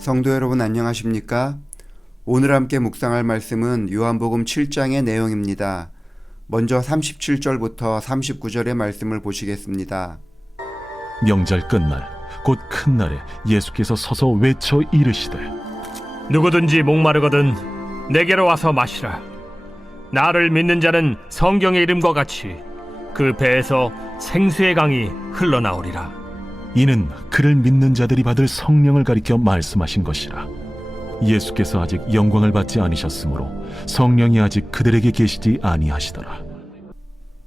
성도 여러분 안녕하십니까? 오늘 함께 묵상할 말씀은 요한복음 7장의 내용입니다. 먼저 37절부터 39절의 말씀을 보시겠습니다. 명절 끝날 곧 큰 날에 예수께서 서서 외쳐 이르시되 누구든지 목마르거든 내게로 와서 마시라. 나를 믿는 자는 성경의 이름과 같이 그 배에서 생수의 강이 흘러나오리라. 이는 그를 믿는 자들이 받을 성령을 가리켜 말씀하신 것이라. 예수께서 아직 영광을 받지 않으셨으므로 성령이 아직 그들에게 계시지 아니하시더라.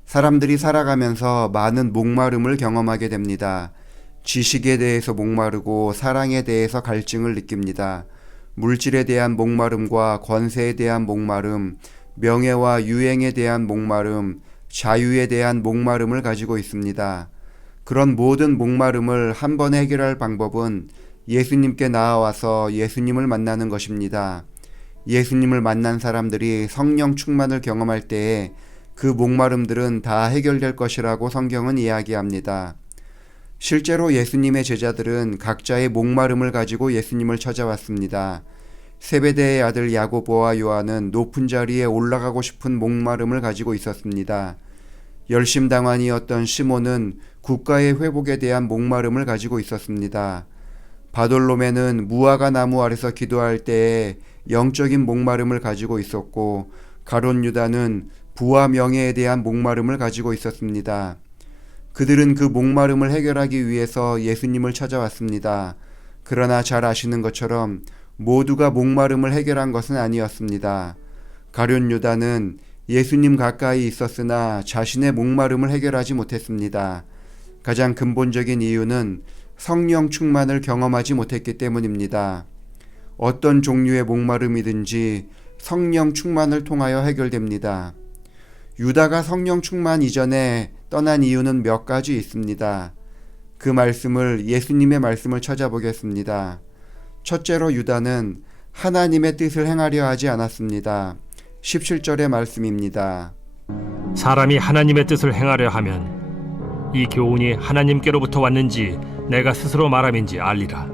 사람들이 살아가면서 많은 목마름을 경험하게 됩니다. 지식에 대해서 목마르고 사랑에 대해서 갈증을 느낍니다. 물질에 대한 목마름과 권세에 대한 목마름, 명예와 유행에 대한 목마름, 자유에 대한 목마름을 가지고 있습니다. 그런 모든 목마름을 한 번에 해결할 방법은 예수님께 나아와서 예수님을 만나는 것입니다. 예수님을 만난 사람들이 성령 충만을 경험할 때에 그 목마름들은 다 해결될 것이라고 성경은 이야기합니다. 실제로 예수님의 제자들은 각자의 목마름을 가지고 예수님을 찾아왔습니다. 세베대의 아들 야고보와 요한은 높은 자리에 올라가고 싶은 목마름을 가지고 있었습니다. 열심당환이었던 시몬은 국가의 회복에 대한 목마름을 가지고 있었습니다. 바돌로메는 무화과 나무 아래서 기도할 때에 영적인 목마름을 가지고 있었고, 가룟 유다는 부와 명예에 대한 목마름을 가지고 있었습니다. 그들은 그 목마름을 해결하기 위해서 예수님을 찾아왔습니다. 그러나 잘 아시는 것처럼 모두가 목마름을 해결한 것은 아니었습니다. 가룟 유다는 예수님 가까이 있었으나 자신의 목마름을 해결하지 못했습니다. 가장 근본적인 이유는 성령 충만을 경험하지 못했기 때문입니다. 어떤 종류의 목마름이든지 성령 충만을 통하여 해결됩니다. 유다가 성령 충만 이전에 떠난 이유는 몇 가지 있습니다. 그 말씀을 예수님의 말씀을 찾아보겠습니다. 첫째로 유다는 하나님의 뜻을 행하려 하지 않았습니다. 17절의 말씀입니다. 사람이 하나님의 뜻을 행하려 하면 이 교훈이 하나님께로부터 왔는지 내가 스스로 말함인지 알리라.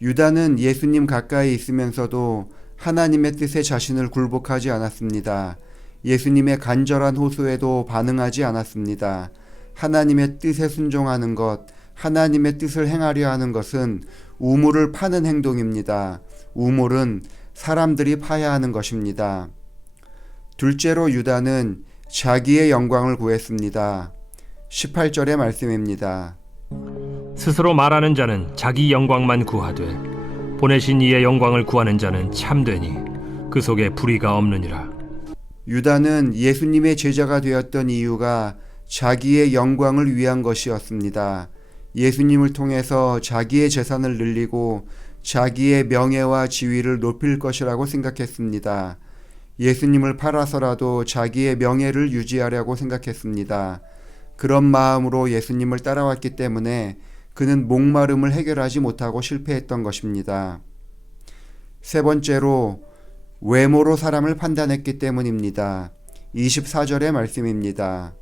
유다는 예수님 가까이 있으면서도 하나님의 뜻에 자신을 굴복하지 않았습니다. 예수님의 간절한 호소에도 반응하지 않았습니다. 하나님의 뜻에 순종하는 것, 하나님의 뜻을 행하려 하는 것은 우물을 파는 행동입니다. 우물은 사람들이 파야 하는 것입니다. 둘째로 유다는 자기의 영광을 구했습니다. 18절의 말씀입니다. 스스로 말하는 자는 자기 영광만 구하되 보내신 이의 영광을 구하는 자는 참되니 그 속에 불의가 없느니라. 유다는 예수님의 제자가 되었던 이유가 자기의 영광을 위한 것이었습니다. 예수님을 통해서 자기의 재산을 늘리고 자기의 명예와 지위를 높일 것이라고 생각했습니다. 예수님을 팔아서라도 자기의 명예를 유지하려고 생각했습니다. 그런 마음으로 예수님을 따라왔기 때문에 그는 목마름을 해결하지 못하고 실패했던 것입니다. 세 번째로 외모로 사람을 판단했기 때문입니다. 24절의 말씀입니다.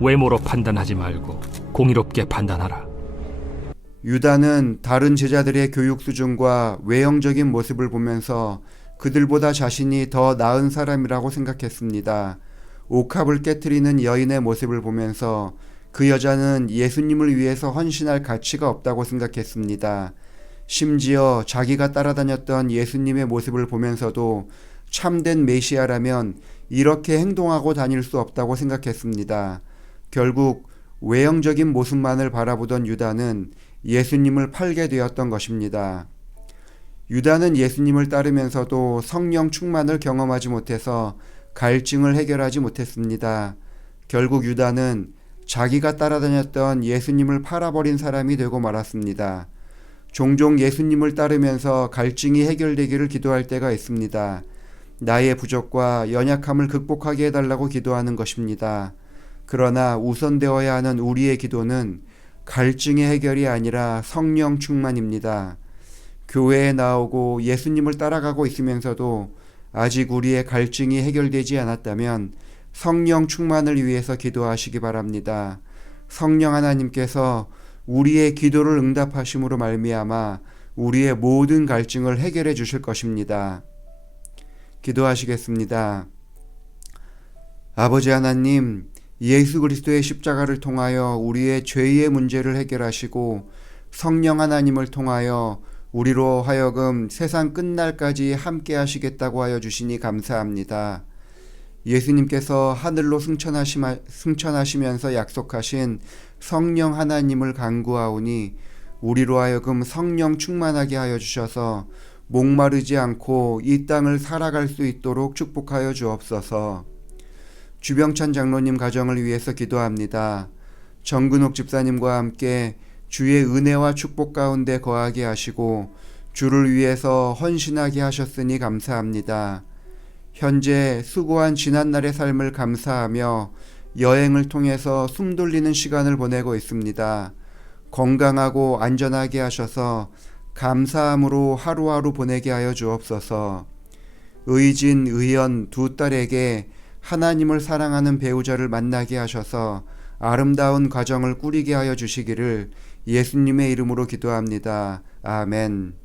외모로 판단하지 말고 공의롭게 판단하라. 유다는 다른 제자들의 교육 수준과 외형적인 모습을 보면서 그들보다 자신이 더 나은 사람이라고 생각했습니다. 옥합을 깨트리는 여인의 모습을 보면서 그 여자는 예수님을 위해서 헌신할 가치가 없다고 생각했습니다. 심지어 자기가 따라다녔던 예수님의 모습을 보면서도 참된 메시아라면 이렇게 행동하고 다닐 수 없다고 생각했습니다. 결국 외형적인 모습만을 바라보던 유다는 예수님을 팔게 되었던 것입니다. 유다는 예수님을 따르면서도 성령 충만을 경험하지 못해서 갈증을 해결하지 못했습니다. 결국 유다는 자기가 따라다녔던 예수님을 팔아버린 사람이 되고 말았습니다. 종종 예수님을 따르면서 갈증이 해결되기를 기도할 때가 있습니다. 나의 부족과 연약함을 극복하게 해달라고 기도하는 것입니다. 그러나 우선되어야 하는 우리의 기도는 갈증의 해결이 아니라 성령 충만입니다. 교회에 나오고 예수님을 따라가고 있으면서도 아직 우리의 갈증이 해결되지 않았다면 성령 충만을 위해서 기도하시기 바랍니다. 성령 하나님께서 우리의 기도를 응답하심으로 말미암아 우리의 모든 갈증을 해결해 주실 것입니다. 기도하시겠습니다. 아버지 하나님, 예수 그리스도의 십자가를 통하여 우리의 죄의 문제를 해결하시고 성령 하나님을 통하여 우리로 하여금 세상 끝날까지 함께 하시겠다고 하여 주시니 감사합니다. 예수님께서 하늘로 승천하시면서 약속하신 성령 하나님을 간구하오니 우리로 하여금 성령 충만하게 하여 주셔서 목마르지 않고 이 땅을 살아갈 수 있도록 축복하여 주옵소서. 주병찬 장로님 가정을 위해서 기도합니다. 정근옥 집사님과 함께 주의 은혜와 축복 가운데 거하게 하시고 주를 위해서 헌신하게 하셨으니 감사합니다. 현재 수고한 지난날의 삶을 감사하며 여행을 통해서 숨 돌리는 시간을 보내고 있습니다. 건강하고 안전하게 하셔서 감사함으로 하루하루 보내게 하여 주옵소서. 의진, 의연 두 딸에게 하나님을 사랑하는 배우자를 만나게 하셔서 아름다운 가정을 꾸리게 하여 주시기를 예수님의 이름으로 기도합니다. 아멘.